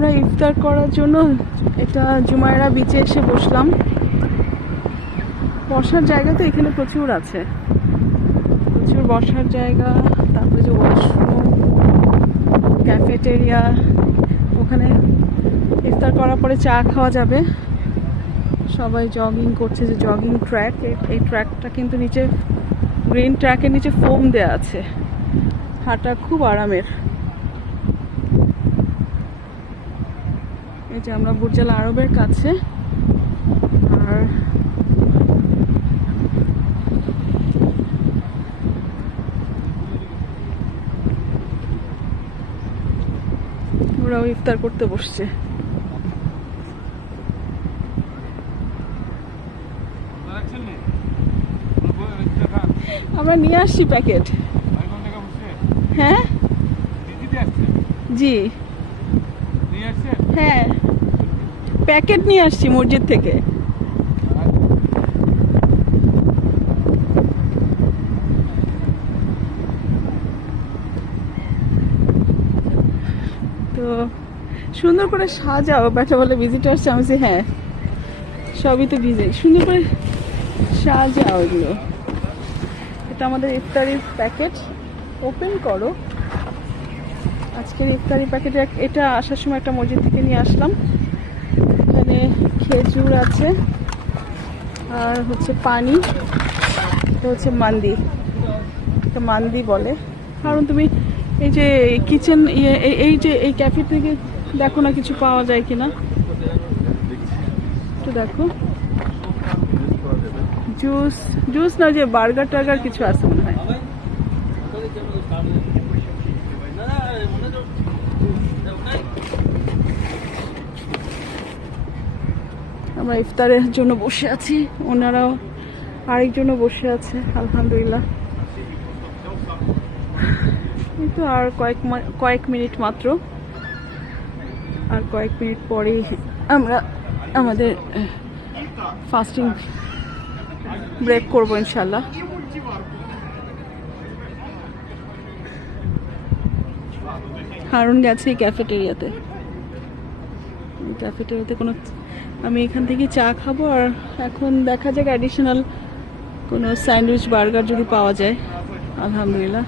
আমরা ইফতার করার জন্য এটা জুমায়রা বিচে এসে বসলাম। বসার জায়গা তো এখানে প্রচুর আছে। প্রচুর বসার জায়গা, তারপরে যে ওয়াশরুম ক্যাফেটেরিয়া ওখানে ইফতার করার পরে চা খাওয়া যাবে। সবাই জগিং করছে যে জগিং ট্র্যাক এই ট্র্যাকটা কিন্তু নিচে গ্রিন ট্র্যাকের নিচে ফোম দেওয়া আছে। হাঁটা খুব আরামের। এই যে আমরা বুর্জাল আরবের কাছে। আর ওরাও ইফতার করতে বসছে। আমরা নিয়ে আসছি প্যাকেট। হ্যাঁ? জি। হ্যাঁ। প্যাকেট নিয়ে আসছি মসজিদ থেকে। তো সুন্দর করে সাজাও, ব্যাটা বলে ভিজিটার আমি হ্যাঁ সবই তো ভিজে সুন্দর করে সাজাও এগুলো। এটা আমাদের ইফতারির প্যাকেট। ওপেন করো। আজকের ইফতারি প্যাকেটে এটা আসার সময় একটা মসজিদ থেকে নিয়ে আসলাম। এখানে খেজুর আছে, আর হচ্ছে পানি, এটা হচ্ছে মান্দি। এটা মান্দি বলে। কারণ তুমি এই যে কিচেন ইয়ে এই- এই যে এই ক্যাফে থেকে দেখো না কিছু পাওয়া যায় কিনা। একটু দেখো। জুস জুস না যে বার্গার টার্গার কিছু আছে মনে হয়। আমরা ইফতারের জন্য বসে আছি। ওনারাও আরেকজনও বসে আছে, আলহামদুলিল্লাহ। কিন্তু আর কয়েক কয়েক মিনিট মাত্র। আর কয়েক মিনিট পরেই আমরা আমাদের ফাস্টিং ব্রেক করব ইনশাল্লাহ হারুন গেছে এই ক্যাফেটেরিয়াতে ক্যাফেটেরিয়াতে কোনো আমি এখান থেকে চা খাব আর এখন দেখা যাক অ্যাডিশনাল কোনো স্যান্ডউইচ বার্গার যদি পাওয়া যায়। আলহামদুলিল্লাহ।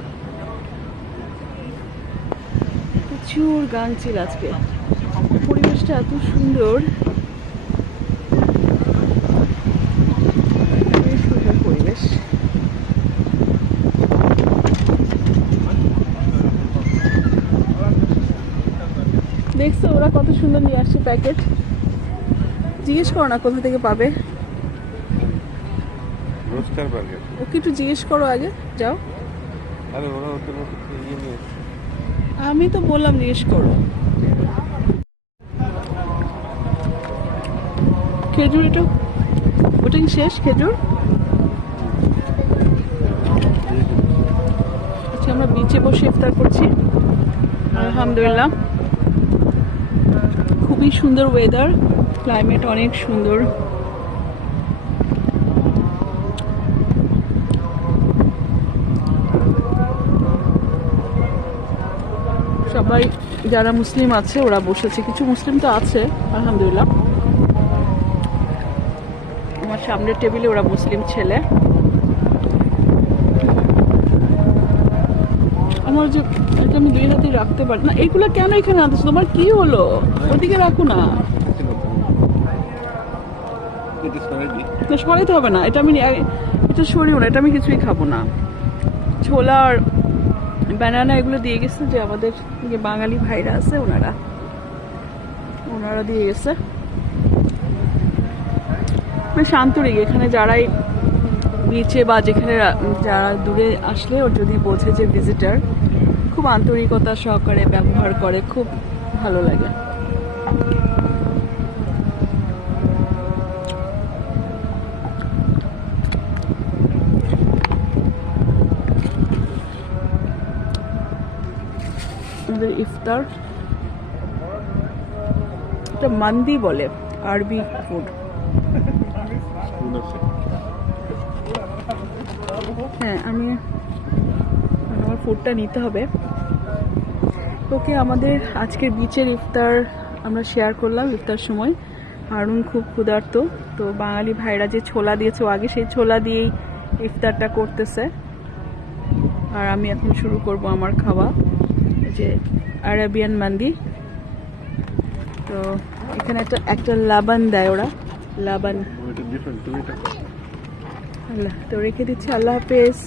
প্রচুর গান ছিল আজকে। পরিবেশটা এত সুন্দর পরিবেশ। দেখছ ওরা কত সুন্দর নিয়ে আসছে প্যাকেট। জিজ্ঞেস করো না কোথা থেকে পাবে? বার্গার। ওকে একটু জিজ্ঞেস করো আগে যাও। আরে ওরা ওদের মতো ইয়ে। আমি তো বললাম জিজ্ঞেস করো। খেজুর এটা? ওটা কি শেষ খেজুর? আচ্ছা আমরা বিচে বসে ইফতার করছি। আলহামদুলিল্লাহ। খুবই সুন্দর ওয়েদার ক্লাইমেট অনেক সুন্দর। সবাই যারা মুসলিম আছে, ওরা বসেছে। কিছু মুসলিম তো আছে, আলহামদুলিল্লাহ। আমার সামনের টেবিলে ওরা মুসলিম ছেলে। আমার যে এটা আমি দুই হাতে রাখতে পারি না এগুলো কেন এখানে আনতেছো? তোমার কি হলো? ওদিকে রাখো না। না সরাইতে হবে না। এটা আমি এটা সরিও না। এটা আমি কিছুই খাব না। ছোলা আর ব্যানানা এগুলো দিয়ে গেছে যে আমাদের যে বাঙালি ভাইরা আছে ওনারা। ওনারা দিয়ে গেছে। মানে শান্তরিক এখানে যারাই বিচে বা যেখানে যারা দূরে আসলে ওর যদি বোঝে যে ভিজিটার খুব আন্তরিকতা সহকারে ব্যবহার করে, খুব ভালো লাগে। আপনাদের ইফতার এটা মান্দি বলে, আরবি ফুড হ্যাঁ আমি আমার ফুডটা নিতে হবে। ওকে, আমাদের আজকের বিচের ইফতার আমরা শেয়ার করলাম ইফতার সময়। হারুন খুব ক্ষুধার্ত, তো বাঙালি ভাইরা যে ছোলা দিয়েছে আগে সেই ছোলা দিয়েই ইফতারটা করতেছে। আর আমি এখন শুরু করব আমার খাওয়া। যে আরাবিয়ান মান্দি তো এখানে একটা একটা লাবান দেয় ওরা লাবান। তো রেখে দিচ্ছি আল্লাহ হাফেজ।